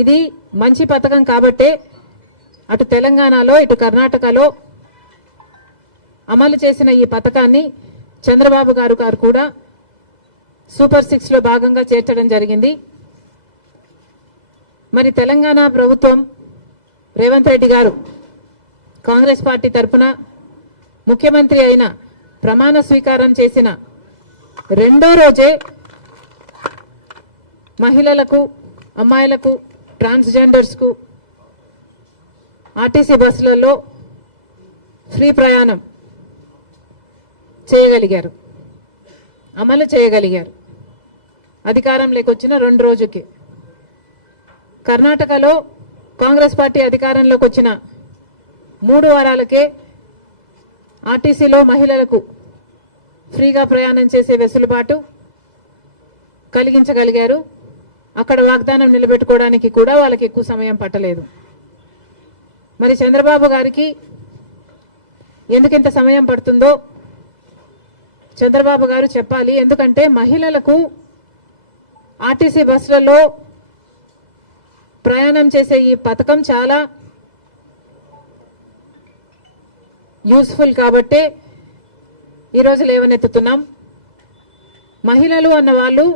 ఇది మంచి పథకం కాబట్టే అటు తెలంగాణలో ఇటు కర్ణాటకలో అమలు చేసిన ఈ పథకాన్ని చంద్రబాబు గారు కూడా సూపర్ 6 లో భాగంగా చేర్చడం జరిగింది. మరి తెలంగాణ ప్రభుత్వం రేవంత్ రెడ్డి గారు కాంగ్రెస్ పార్టీ తరఫున ముఖ్యమంత్రి అయిన ప్రమాణ స్వీకారం చేసిన రెండో రోజే మహిళలకు, అమ్మాయిలకు, ట్రాన్స్జెండర్స్ కు ఆర్టీసీ బస్సులలో ఫ్రీ ప్రయాణం చేయగలిగారు, అమలు చేయగలిగారు. అధికారంలోకి వచ్చిన 2 రోజుకి. కర్ణాటకలో కాంగ్రెస్ పార్టీ అధికారంలోకి వచ్చిన 3 వారాలకే ఆర్టీసీలో మహిళలకు ఫ్రీగా ప్రయాణం చేసే వెసులుబాటు కలిగించగలిగారు. అక్కడ వాగ్దానం నిలబెట్టుకోవడానికి కూడా వాళ్ళకి ఎక్కువ సమయం పట్టలేదు. మరి చంద్రబాబు గారికి ఎందుకింత సమయం పడుతుందో చంద్రబాబు గారు చెప్పాలి. ఎందుకంటే మహిళలకు ఆర్టీసీ బస్సులలో ప్రయాణం చేసే ఈ పథకం చాలా యూస్ఫుల్ కాబట్టే ఈరోజు లేవనెత్తుతున్నాం. మహిళలు అన్న వాళ్ళు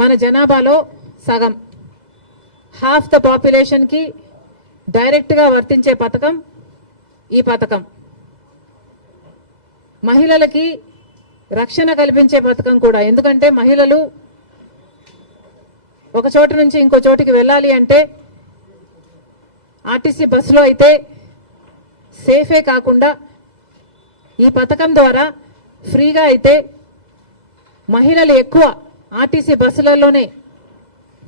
మన జనాభాలో సగం, హాఫ్ ద పాపులేషన్ కి డైరెక్ట్ గా వర్తించే పథకం ఈ పథకం. మహిళలకి రక్షణ కల్పించే పథకం కూడా. ఎందుకంటే మహిళలు ఒక చోటు నుంచి ఇంకో చోటికి వెళ్ళాలి అంటే ఆర్టీసీ బస్సులో అయితే సేఫే కాకుండా ఈ పథకం ద్వారా ఫ్రీగా అయితే మహిళలు ఎక్కువ ఆర్టీసీ బస్సులలోనే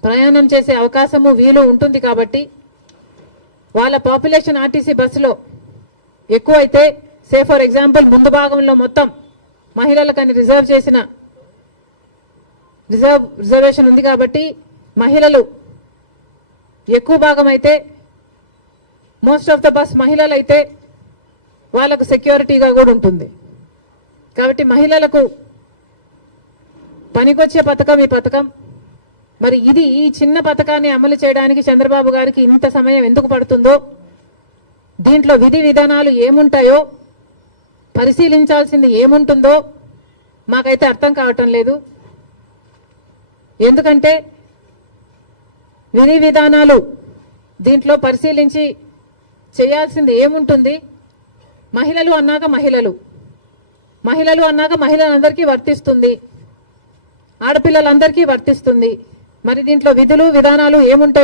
ప్రయాణం చేసే అవకాశము వీలు ఉంటుంది. కాబట్టి వాళ్ళ పాపులేషన్ ఆర్టీసీ బస్సులో ఎక్కువ అయితే, సే ఫర్ ఎగ్జాంపుల్ ముందు భాగంలో మొత్తం మహిళలకని రిజర్వేషన్ ఉంది కాబట్టి మహిళలు ఎక్కువ భాగం అయితే, మోస్ట్ ఆఫ్ ద బస్ మహిళలు అయితే వాళ్ళకు సెక్యూరిటీగా కూడా ఉంటుంది. కాబట్టి మహిళలకు పనికొచ్చే పథకం ఈ పథకం. మరి ఈ చిన్న పథకాన్ని అమలు చేయడానికి చంద్రబాబు గారికి ఇంత సమయం ఎందుకు పడుతుందో, దీంట్లో విధి విధానాలు ఏముంటాయో, పరిశీలించాల్సింది ఏముంటుందో మాకైతే అర్థం కావటం లేదు. ఎందుకంటే విధి విధానాలు దీంట్లో పరిశీలించి చేయాల్సింది ఏముంటుంది? మహిళలు అన్నాక మహిళలందరికీ వర్తిస్తుంది, ఆడపిల్లలందరికీ వర్తిస్తుంది. మరి దీంట్లో విధులు విధానాలు ఏముంటాయి?